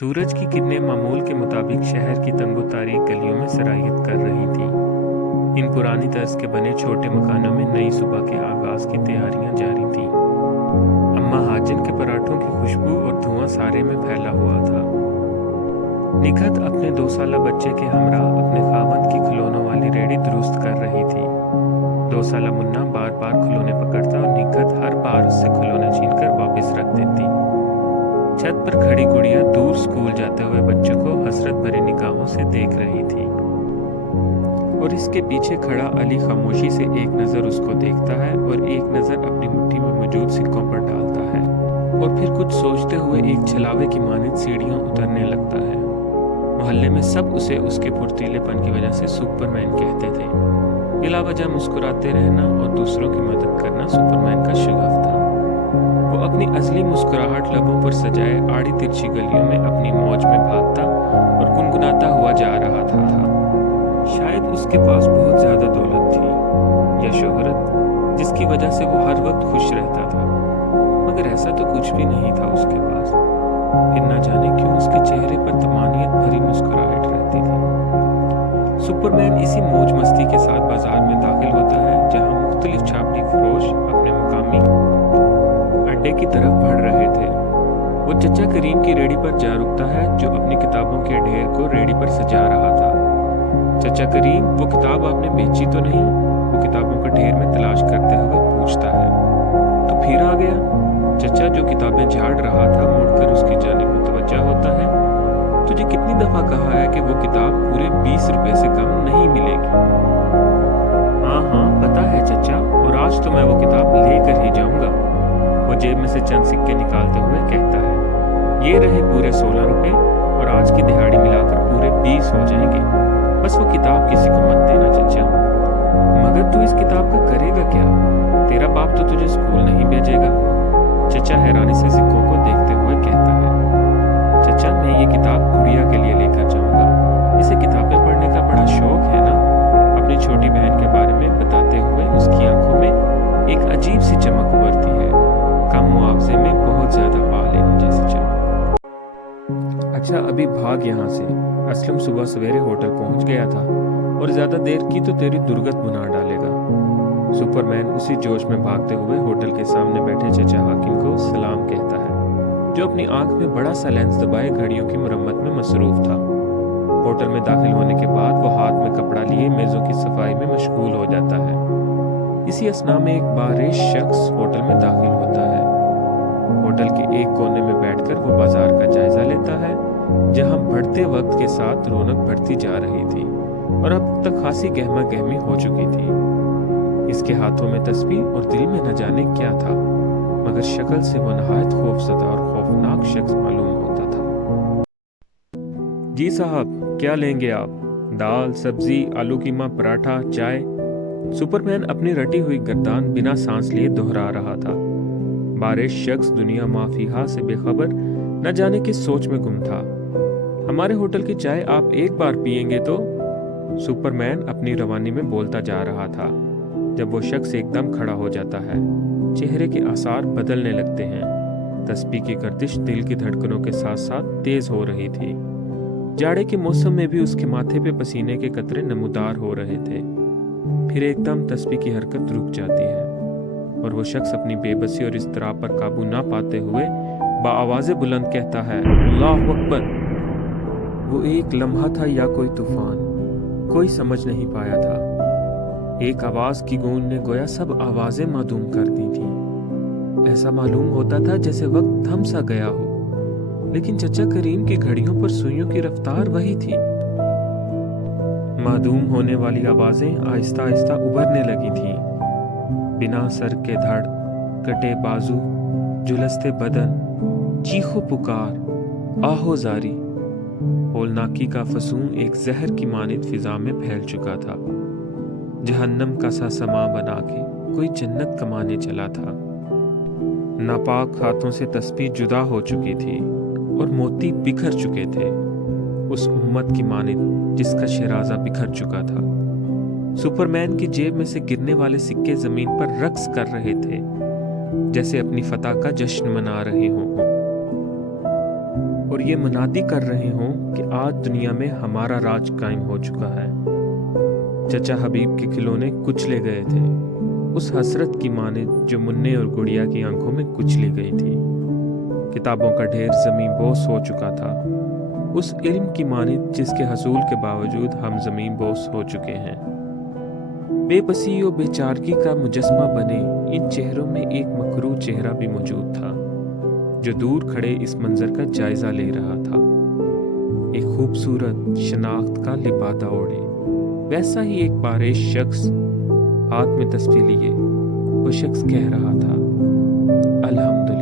सूरज की किरणें मामूल के मुताबिक शहर की तंगो तारीक गलियों में सरायत कर रही थीं। इन पुरानी तर्ज के बने छोटे मकानों में नई सुबह के आगाज की तैयारियां जारी थीं। अम्मा हाजिन के पराठों की खुशबू और धुआं सारे में फैला हुआ था। निखत अपने 2 साला बच्चे के हमरा अपने खावंद की खिलौनों वाली रेडी दुरुस्त कर रही थी। 2 साला मुन्ना बार बार खिलौने पकड़ता और निखत हर बार उससे खिलौने छीनकर वापस रख देती। छत पर खड़ी गुड़िया दूर स्कूल जाते हुए बच्चों को हसरत भरी निगाहों से देख रही थी और इसके पीछे खड़ा अली खामोशी से एक नज़र उसको देखता है और एक नज़र अपनी मुट्ठी में मौजूद सिक्कों पर डालता है और फिर कुछ सोचते हुए एक छलावे की मानिंद सीढ़ियां उतरने लगता है। मोहल्ले में सब उसे उसके फुर्तीलेपन की वजह से सुपरमैन कहते थे। बिला वजह मुस्कुराते रहना और दूसरों की मदद करना सुपरमैन का शगफ था। वो अपनी असली मुस्कुराहट लबों पर सजाए आड़ी तिरछी गलियों में अपनी मौज में भागता और गुनगुनाता हुआ जा रहा था। शायद उसके पास बहुत ज्यादा दौलत थी या शोहरत, जिसकी वजह से वो हर वक्त खुश रहता था, मगर ऐसा तो कुछ भी नहीं था उसके पास। फिर न जाने क्यों उसके चेहरे पर तमानियत भरी मुस्कुराहट रहती थी। सुपरमैन इसी मौज मस्ती के साथ बाजार में दाखिल होता है, जहां मुख्तलिफ छापड़ी फरोश अपने मुकामी अड्डे की तरफ बढ़ रहे थे। वो चचा करीम की रेडी पर जा रुकता है, जो अपनी किताबों के ढेर को रेडी पर सजा रहा था। चचा करीम, वो किताब आपने बेची तो नहीं? वो किताबों का ढेर में तलाश करते हुए पूछता है। तो फिर आ गया। चचा, जो किताबें झाड़ रहा था, मुड़कर उसकी जानिब मुतवज्जा होता है। तुझे कितनी दफा कहा है कि वो किताब पूरे 20 रुपए से कम नहीं मिलेगी। हाँ हाँ पता है चचा, और आज तो मैं वो किताब लेकर ही जाऊंगा। वो जेब में से चंद सिक्के निकालते हुए कहता है। ये रहे पूरे 16 रुपए और आज की दिहाड़ी मिलाकर पूरे 20 हो जाएंगे। बस वो किताब किसी को मत देना चचा। मगर तू इस किताब का करेगा क्या? तेरा बाप तो तुझे स्कूल नहीं भेजेगा। चचा हैरानी से सिक्कों को देखते हुए कहता है। चचा, मैं ये किताब गुड़िया के लिए लेकर जाऊंगा। इसे किताबें पढ़ने का बड़ा शौक है ना। अपनी छोटी बहन के बारे में बताते हुए उसकी आंखों में एक अजीब सी चमक उभरती है, कम मुआवजे में बहुत ज्यादा पा लेने जैसी चमक। अच्छा, अभी भाग यहाँ से। असलम सुबह सवेरे होटल पहुंच गया था और ज्यादा देर की तो तेरी दुर्गत बुना डालेगा। सुपरमैन उसी जोश में भागते हुए होटल के सामने बैठे चचा हाकिम को सलाम कहता है, जो अपनी आंख में बड़ा सा लेंस दबाए घड़ियों की मरम्मत में मसरूफ था। होटल में दाखिल होने के बाद वो हाथ में कपड़ा लिए मेजों की सफाई में मशगूल हो जाता है। इसी असना में एक बारिश शख्स होटल में दाखिल होता है। होटल के एक कोने में बैठकर वो बाजार का जायजा लेता है, जहां बढ़ते वक्त के साथ रौनक बढ़ती जा रही थी और अब तक खासी गहमा गहमी हो चुकी थी। इसके हाथों में तस्बीह और दिल में न जाने क्या था, मगर शक्ल से वो नहायत खौफजदा और खौफनाक शख्स मालूम होता था। जी साहब, क्या लेंगे आप? दाल, सब्जी, आलू कीमा, पराठा, चाय? सुपरमैन अपनी रटी हुई गर्दान बिना सांस लिए दोहरा रहा था। बारिश शख्स दुनिया माफिहा से बेखबर न जाने किस सोच में गुम था। हमारे होटल की चाय आप एक बार पिएंगे तो? सुपरमैन अपनी रवानी में बोलता जा रहा था, जब वो शख्स एकदम खड़ा हो जाता है। चेहरे के आसार बदलने लगते हैं। तस्बीह की गर्दिश दिल की धड़कनों के साथ साथ तेज हो रही थी। जाड़े के मौसम में भी उसके माथे पे पसीने के कतरे नमूदार हो रहे थे। फिर एकदम तस्बीह की हरकत रुक जाती है और वो शख्स अपनी बेबसी और इज़्तिराब पर काबू ना पाते हुए बाआवाज़े बुलंद कहता है, अल्लाह अकबर। वो एक लम्हा था या कोई तूफान, कोई समझ नहीं पाया था। एक आवाज की गूंज ने गोया सब आवाजें मादूम कर दी थी। ऐसा मालूम होता था जैसे वक्त थम सा गया हो, लेकिन चचा करीम की घड़ियों पर सुइयों की रफ्तार वही थी। मादूम होने वाली आवाजें आहिस्ता आहिस्ता उभरने लगी थीं। बिना सर के धड़, कटे बाजू, झुलसते बदन, चीखो पुकार, आहो जारी। होलनाकी का फसून एक जहर की मानित फिजा में फैल चुका था। जहन्नम का सा समा बना के कोई जन्नत कमाने चला था। नापाक हाथों से तस्बीह जुदा हो चुकी थी और मोती बिखर चुके थे, उस उम्मत की मानित जिसका शिराजा बिखर चुका था। सुपरमैन की जेब में से गिरने वाले सिक्के जमीन पर रक्स कर रहे थे, जैसे अपनी फतह का जश्न मना रहे हों। اور یہ منادی کر رہے ہوں کہ آج دنیا میں ہمارا راج قائم ہو چکا ہے۔ چچا حبیب کے کھلونے کچلے گئے تھے، اس حسرت کی مانند جو منّے اور گڑیا کی آنکھوں میں کچلی گئی تھی۔ کتابوں کا ڈھیر زمین بوس ہو چکا تھا، اس علم کی مانند جس کے حصول کے باوجود ہم زمین بوس ہو چکے ہیں۔ بے بسی و بے چارگی کا مجسمہ بنے ان چہروں میں ایک مکروہ چہرہ بھی موجود تھا، جو دور کھڑے اس منظر کا جائزہ لے رہا تھا۔ ایک خوبصورت شناخت کا لبادہ اوڑھے، ویسا ہی ایک پارش شخص ہاتھ میں تسبیح لیے، وہ شخص کہہ رہا تھا، الحمدللہ۔